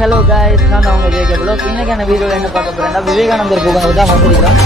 Hello guys, நான் தான் உங்கள் ஜேகே ப்ளோ. இன்னைக்கான வீடியோவில் என்ன பார்க்க போகிறேன்னா விவேகானந்தர் பூங்காவுக்கு தான் வந்திருக்கோம்.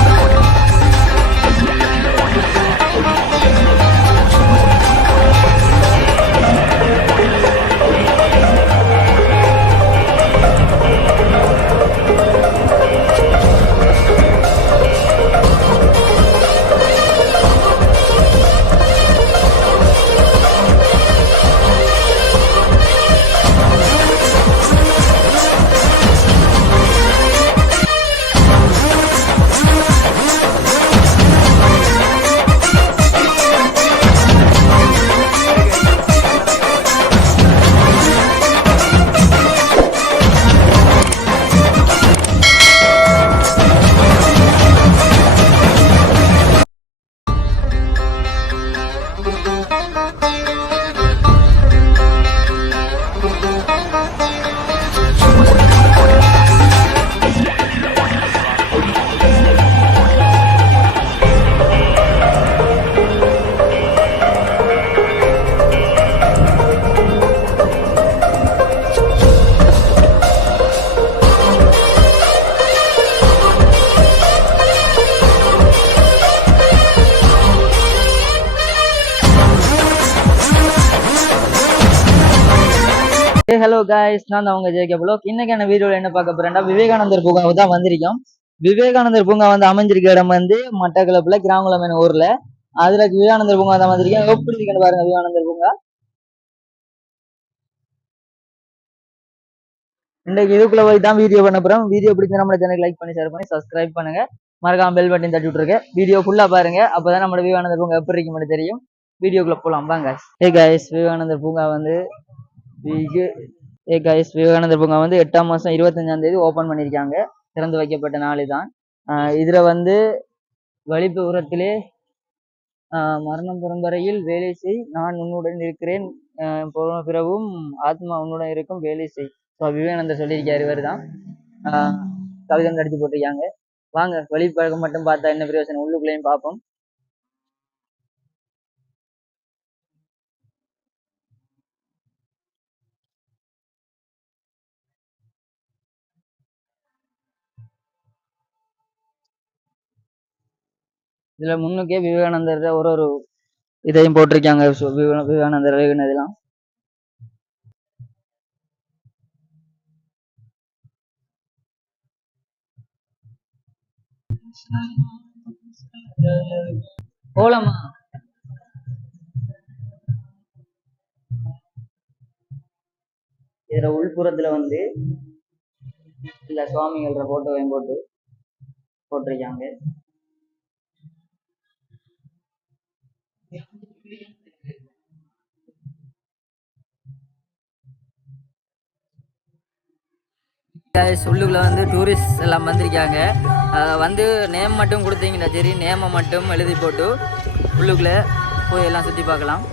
ஹலோ காய்ஸ், நான் தான் உங்க ஜேகே ப்ளோ. இன்னைக்கான வீடியோவில் என்ன பார்க்க போறேன்னா விவேகானந்தர் பூங்காவுக்கு தான் வந்திருக்கோம். விவேகானந்தர் பூங்கா வந்து அமைஞ்சிருக்க இடம் வந்து மட்டக்களப்புல கிராங்குளம் என ஊர்ல. அதுல விவேகானந்தர் பூங்கா தான் வந்திருக்கேன். எப்படி இருக்குன்னு பாருங்க விவேகானந்தர் பூங்கா. இன்றைக்கு இதுக்குள்ள போய் தான் வீடியோ பண்ண போறோம். வீடியோ பிடிச்சா நம்ம சேனலுக்கு லைக் பண்ணி ஷேர் பண்ணி சப்ஸ்கிரைப் பண்ணுங்க. மறக்காம பெல் பட்டன் தட்டி விட்டுருங்க. வீடியோ ஃபுல்லா பாருங்க, அப்பதான் நம்ம விவேகானந்தர் பூங்கா எப்படி இருக்குன்னு தெரியும். வீடியோக்குள்ள போலாம் வாங்க. காய்ஸ், விவேகானந்தர் பூங்கா வந்து விவேகானந்தர் பூங்கா வந்து 8ஆம் மாசம் 25ஆம் தேதி ஓபன் பண்ணியிருக்காங்க. திறந்து வைக்கப்பட்ட நாள் தான். இதுல வந்து வழிபுறத்திலே மரணம் பரம்பரையில் வேலை செய், நான் உன்னுடன் இருக்கிறேன், பிறவும் ஆத்மா உன்னுடன் இருக்கும், வேலை செய். விவேகானந்தர் சொல்லியிருக்காரு. இவர் தான் கவிதம் நடிச்சு போட்டிருக்காங்க. வாங்க வழிபழக்கம் மட்டும் பார்த்தா என்ன பிரயோசனம், உள்ளுக்குள்ளேயும் பார்ப்போம். இதுல முன்னுக்கே விவேகானந்தர் ஒரு இதையும் போட்டிருக்காங்க. விவேகானந்தர் இதெல்லாம் போலாமா? இதுல உள்புறத்துல வந்து இல்ல சுவாமிகள போட்டோவையும் போட்டிருக்காங்க. உள்ளுக்குள்ள வந்து டூரிஸ்ட் எல்லாம் வந்திருக்காங்க. வந்து நேம் மட்டும் கொடுத்தீங்கன்னா சரி, நேமை மட்டும் எழுதி போட்டு உள்ளுக்குள்ள போய் எல்லாம் சுற்றி பார்க்கலாம்.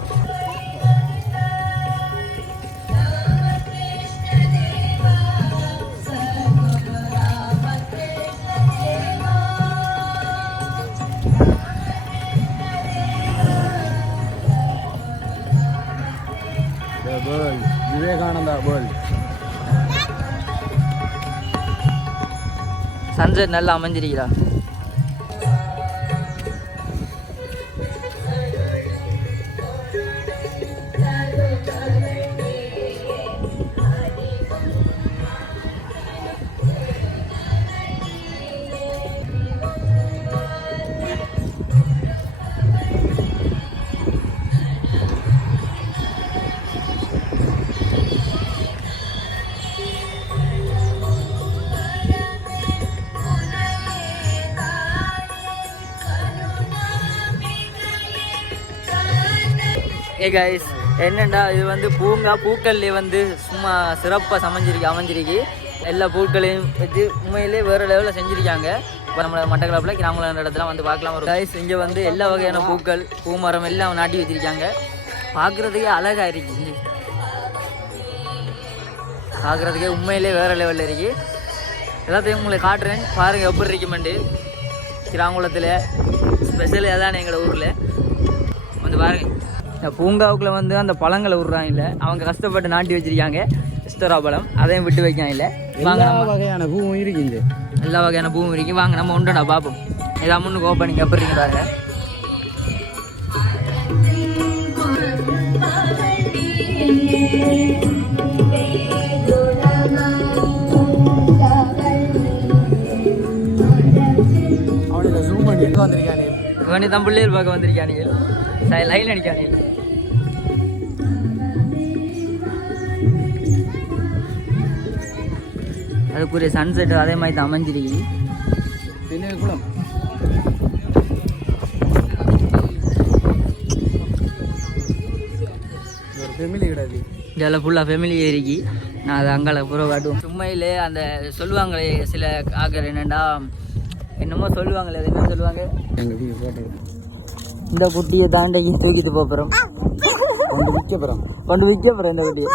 விவேகானந்தா வேர்ல்ட் சன்செட் நல்லா அமைஞ்சிருக்கிறா. கைஸ், என்னண்டா இது வந்து பூக்கள்லேயே வந்து சும்மா சிறப்பாக அமைஞ்சிருக்கு. எல்லா பூக்களையும் வச்சு உண்மையிலே வேறு லெவலில் செஞ்சுருக்காங்க. இப்போ நம்ம மட்டக்களப்பில் கிராமங்கள் இடத்துல வந்து பார்க்கலாம். ஒரு கைஸ், இங்கே வந்து எல்லா வகையான பூக்கள், பூமரம் எல்லாம் நாட்டி வச்சிருக்காங்க. பார்க்குறதுக்கே அழகாக இருக்கு. பார்க்குறதுக்கே உண்மையிலே வேறு லெவலில் இருக்குது. எல்லாத்தையும் உங்களுக்கு காட்டுறேன் பாருங்கள் எப்படி இருக்குமெண்டு. கிராங்குளத்தில் ஸ்பெஷல் அதான் எங்களோட ஊரில் வந்து பாருங்கள். இந்த பூங்காவுக்குள்ள வந்து அந்த பழங்களை விட்றாங்க இல்லை, அவங்க கஷ்டப்பட்டு நாட்டி வச்சிருக்காங்க எஸ்டோரா பழம், அதையும் விட்டு வைக்காங்க இல்லை. வாங்க, வகையான பூவும் இருக்குது, எல்லா வகையான பூவும் இருக்கு. வாங்க நம்ம உண்டடா பார்ப்போம். ஏதாவது முன்னுக்கு ஓப்பன் நீங்கள் எப்படி இருக்கீங்க பாருங்க. இவனே தான் பிள்ளைகள் பார்க்க வந்திருக்கானுங்க, லைன் அடிக்கானுங்க. அதுக்குரிய சன்செட் அதே மாதிரி தான் அமைஞ்சிருக்கு. குளம் ஒரு ஃபேமிலி கிடையாது, இதெல்லாம் ஃபுல்லாக ஃபேமிலி ஏறிக்கி. நான் அதை அங்கே புற காட்டுவோம். சும்மையிலே அந்த சொல்லுவாங்களே சில ஆக்கள் என்னென்னா என்னமோ சொல்லுவாங்களே, அது என்ன சொல்லுவாங்க, இந்த குட்டியை தாண்டி தூக்கிட்டு போகிறோம், கொண்டு விற்க போகிறோம் இந்த குட்டியை.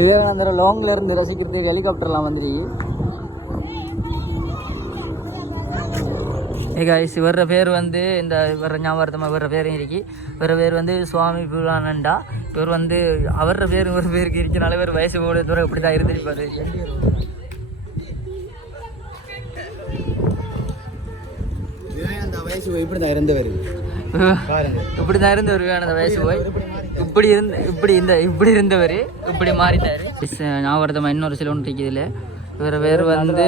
விவேகானந்தர லாங்ல இருந்து ரசிக்கிறதுக்கு ஹெலிகாப்டர்லாம் வந்துருக்கு. கைஸ், இவர பேர் வந்து இந்த இவர ஞாபகமாக இவர பேரும் இருக்கு. இவர பேர் வந்து சுவாமி விவேகானந்தா. இவர் வந்து அவர பேர் இவர் பேருக்கு இருக்கிறனால இவர் வயசு கூட தூரம் இப்படி தான் இருந்திருப்பாரு. விவேகானந்தா வயசு இப்படி தான் இருந்தவர், இப்படி தான் இருந்தவர். விவேகானந்த வயசு போய் இப்படி இருந்தவர் இப்படி மாறிட்டாரு. ஞாபகமாக இன்னொரு சில ஒன்று இருக்குது. இல்லை, இவர பேர் வந்து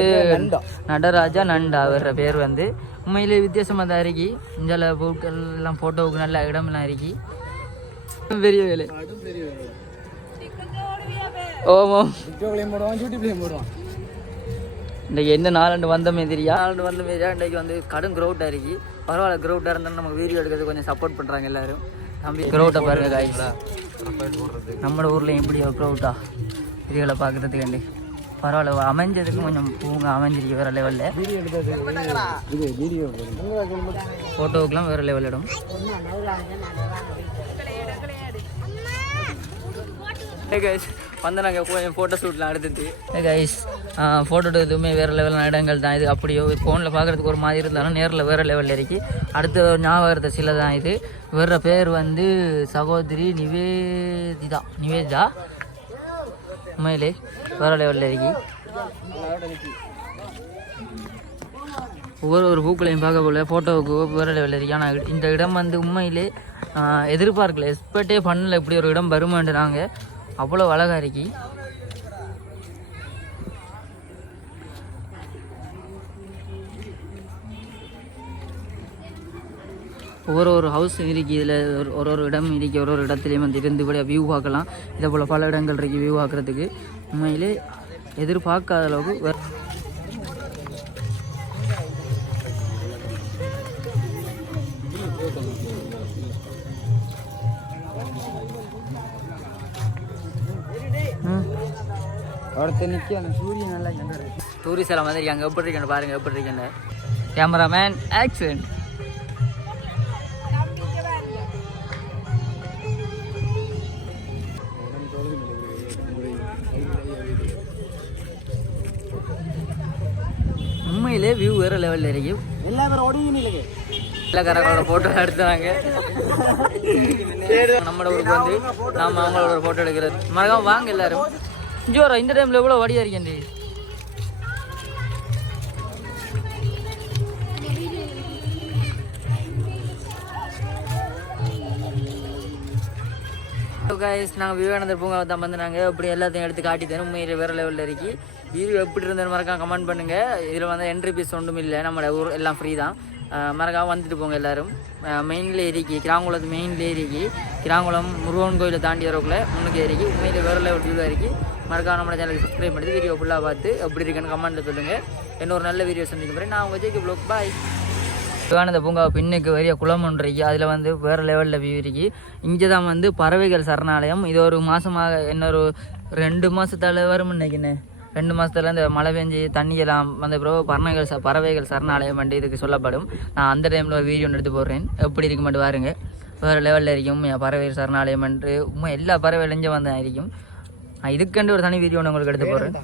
நடராஜா நண்டா. இவர பேர் வந்து உண்மையிலே வித்தியாசமாக தான் இருக்கு. இந்தியாவில் பொருட்கள் எல்லாம் ஃபோட்டோவுக்கு நல்ல இடமெல்லாம் இருக்கு. பெரிய வேலை. ஓமம் இன்றைக்கி என்ன நாலண்டு வந்தமே தெரியா, இன்றைக்கி வந்து கடும் க்ரௌட்டாக இருக்கு. பரவாயில்ல, க்ரௌட்டாக இருந்தாலும் நமக்கு வீடியோ எடுக்கிறது கொஞ்சம் சப்போர்ட் பண்ணுறாங்க எல்லோரும். தம்பி க்ரௌட்டை பாருங்க காய்களா, நம்ம ஊரில் எப்படி க்ரௌட்டா வீடியோவில் பார்க்குறதுக்காண்டி பரவாயில்ல. அமைஞ்சதுக்கு கொஞ்சம் பூங்க அமைஞ்சிருக்கு வேறு லெவலில். ஃபோட்டோவுக்குலாம் வேறு லெவல் இடம். வந்து நாங்கள் ஃபோட்டோ ஷூட்லாம் எடுத்துட்டு கைஸ் ஃபோட்டோ எதுவுமே வேறு லெவலான இடங்கள் தான் இது. அப்படியோ ஃபோனில் பார்க்குறதுக்கு ஒரு மாதிரி இருந்தாலும் நேரில் வேறு லெவலில் இருக்கு. அடுத்த ஒரு ஞாபகத்தை சில தான் இது. வேற பேர் வந்து சகோதரி நிவேதிதா. உண்மையிலே வேறு லெவலில் இருக்கு. ஒவ்வொரு பூக்களையும் பார்க்க போல ஃபோட்டோவுக்கு வேறு லெவலில் இருக்கு. ஆனால் இந்த இடம் வந்து உண்மையிலே எதிர்பார்க்கல, எக்ஸ்பெக்டே பண்ணல இப்படி ஒரு இடம் வருமான்றாங்க. அவ்வளோ அழகாக இருக்கு. ஒவ்வொரு ஹவுஸ் இருக்குது. இதில் ஒரு இடம் இருக்குது. ஒரு இடத்துலையும் வந்து இருந்து கூட வியூ பார்க்கலாம். இதே போல் பல இடங்கள் இருக்குது வியூ பார்க்குறதுக்கு. உண்மையிலே எதிர்பார்க்காத அளவுக்கு சூரியன் நல்லா டூரிஸ்ட் எல்லாம் வந்துருக்காங்க. எப்படி இருக்கேன் பாருங்க, எப்படி இருக்கேன். Cameraman action. உண்மையிலே வியூ வேற லெவலில் இருக்கு. எல்லா கரங்களோட ஃபோட்டோ எடுத்தாங்க. நம்மளோட ஊருக்கு வந்து நாம அவங்களோட ஃபோட்டோ எடுக்கிறது மறக்காம வாங்க எல்லாரும். ஜோரா இந்த டைம்ல எவ்வளோ வடியா இருக்கேன். நாங்கள் விவேகானந்தர் பூங்கா தான் வந்து நாங்கள் இப்படி எல்லாத்தையும் எடுத்து காட்டி தரோம். உண்மையிலே வேறு லெவலில் இருக்கு. இது எப்படி இருந்தது மறக்காம கமெண்ட் பண்ணுங்கள். இதில் வந்து என்ட்ரி ஃபீஸ் ஒன்றும் இல்லை, நம்மளோட ஊர் எல்லாம் ஃப்ரீ தான். மறக்காம வந்துட்டு போங்க எல்லோரும். மெயினில் ஏரிக்கு கிராங்குளத்து மெயினில் ஏரிக்கு கிராங்குளம் முருகன் கோயிலை தாண்டி வரக்குள்ள முன்னுக்கு ஏரிக்கு உண்மையிலே வேறு லெவல் வியூவாக இருக்குது. மறக்காம நம்ம சேனலுக்கு சப்ஸ்கிரைப் பண்ணி வீடியோ ஃபுல்லாக பார்த்து எப்படி இருக்குன்னு கமெண்ட்டில் சொல்லுங்கள். இன்னொரு நல்ல வீடியோ சந்திக்க போகிறேன். நான் உங்கள் ஜெய்க்கு ப்ளாக் பாய். விவேகானந்த பூங்கா பின்னுக்கு வரிய குளம் ஒன்று இருக்குது. அதில் வந்து வேறு லெவலில் வியூ இருக்குது. இங்கே தான் வந்து பறவைகள் சரணாலயம். இது ஒரு மாதமாக இன்னொரு 2 மாதத்தால் வரும்னு நினைக்கிறேன். 2 மாதத்துல இந்த மழை பெஞ்சு தண்ணியெல்லாம் வந்த பிறகு பறவைகள் சரணாலயம் வந்து இதுக்கு சொல்லப்படும். நான் அந்த டைமில் ஒரு வீடியோ எடுத்து போடுறேன், எப்படி இருக்கு மட்டும் பாருங்க. வேறு லெவலில் இருக்கும் பறவைகள் சரணாலயம் என்று எல்லா பறவைகள் இங்கே வந்து இருக்கும். இதுக்கண்டு ஒரு தனி வீடியோ உங்களுக்கு எடுத்து போடுறேன்.